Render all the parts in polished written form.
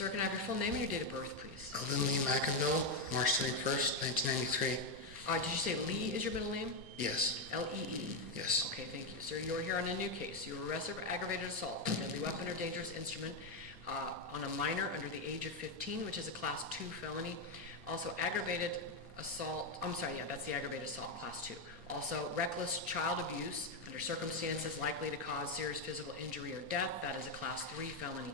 Sir, can I have your full name and your date of birth, please? Eldon Mcinville, March 31st, 1993. Did you say Lee is your middle name? Yes. L-E-E? Yes. Okay, thank you. Sir, you're here on a new case. You were arrested for aggravated assault, a deadly weapon or dangerous instrument on a minor under the age of 15, which is a Class 2 felony. Also, aggravated assault, that's the aggravated assault, Class 2. Also, reckless child abuse under circumstances likely to cause serious physical injury or death, that is a Class 3 felony.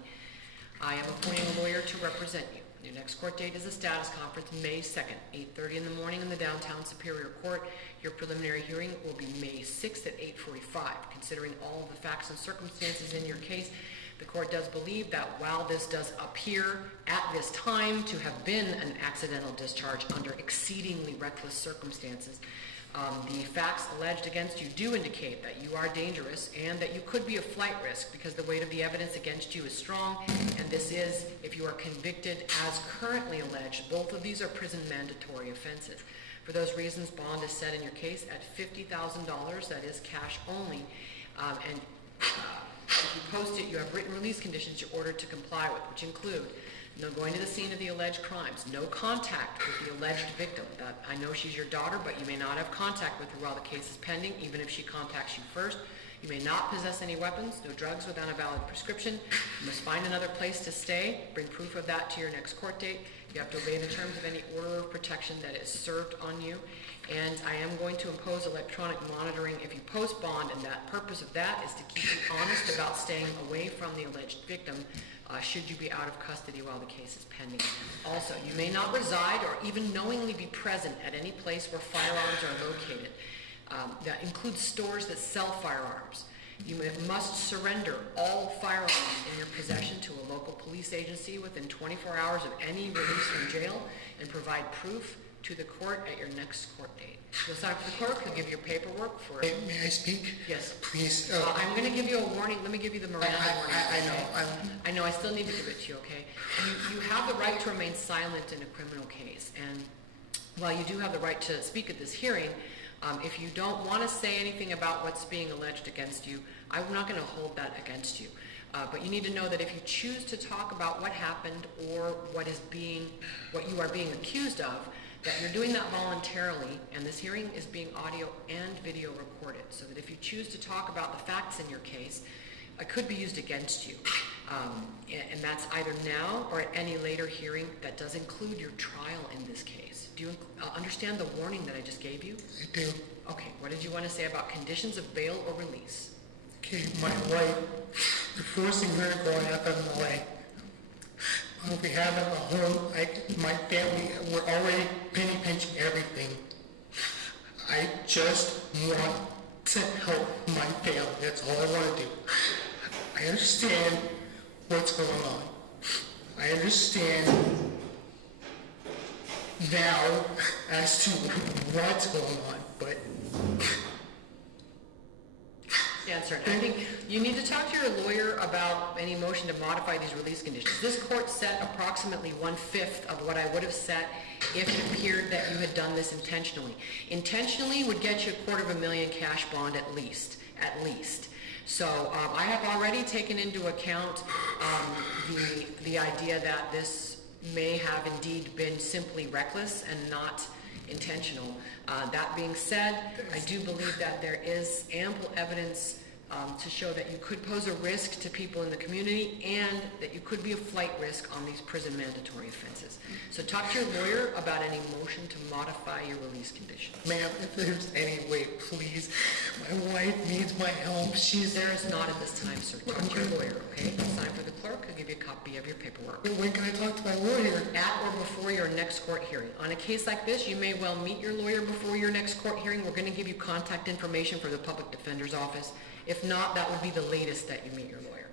I am appointing a lawyer to represent you. Your next court date is a status conference, May 2nd, 8:30 in the morning in the downtown Superior Court. Your preliminary hearing will be May 6th at 8:45. Considering all of the facts and circumstances in your case, the court does believe that while this does appear at this time to have been an accidental discharge under exceedingly reckless circumstances, the facts alleged against you do indicate that you are dangerous and that you could be a flight risk because the weight of the evidence against you is strong, and this is, if you are convicted as currently alleged, both of these are prison mandatory offenses. For those reasons, bond is set in your case at $50,000, that is cash only, and if you post it, you have written release conditions you're ordered to comply with, which include no going to the scene of the alleged crimes, no contact with the alleged victim. I know she's your daughter, but you may not have contact with her while the case is pending, even if she contacts you first. You may not possess any weapons, no drugs without a valid prescription. You must find another place to stay. Bring proof of that to your next court date. You have to obey the terms of any order of protection that is served on you. And I am going to impose electronic monitoring if you post bond, and that purpose of that is to keep you honest about staying away from the alleged victim should you be out of custody while the case is pending. Also, you may not reside or even knowingly be present at any place where firearms are located. That includes stores that sell firearms. You must surrender all firearms in your possession to a local police agency within 24 hours of any release from jail and provide proof to the court at your next court date. You'll sign for the clerk, who'll give you paperwork for it. May I speak? Yes. Please. I'm going to give you a warning. Let me give you the Miranda warning. I know. I still need to give it to you, okay? You have the right to remain silent in a criminal case, and while you do have the right to speak at this hearing, if you don't want to say anything about what's being alleged against you, I'm not going to hold that against you. But you need to know that if you choose to talk about what happened or what you are being accused of, that you're doing that voluntarily, and this hearing is being audio and video recorded, so that if you choose to talk about the facts in your case, it could be used against you. And that's either now or at any later hearing that does include your trial in this case. Do you understand the warning that I just gave you? I do. Okay, what did you want to say about conditions of bail or release? Okay, my wife, you're forcing her to go out of LA. We have a home, my family, we're already penny pinching everything. I just want to help my family. That's all I want to do. I understand what's going on. I understand now as to what's going on, but Yeah, sir. I think you need to talk to your lawyer about any motion to modify these release conditions. This court set approximately 1/5 of what I would have set if it appeared that you had done this intentionally. Intentionally would get you $250,000 cash bond at least. So I have already taken into account the idea that this may have indeed been simply reckless and not intentional. That being said, I do believe that there is ample evidence to show that you could pose a risk to people in the community and that you could be a flight risk on these prison mandatory offenses. So talk to your lawyer about any motion to modify your release conditions. ma'am, if there's any way, please, my wife needs my help. There is not at this time, sir. Talk to your lawyer, okay? Sign for the clerk. I'll give you a copy of your paperwork. When can I talk to my lawyer? At or before your next court hearing. On a case like this, you may well meet your lawyer before your next court hearing. We're going to give you contact information for the public defender's office. If not, that would be the latest that you meet your lawyer.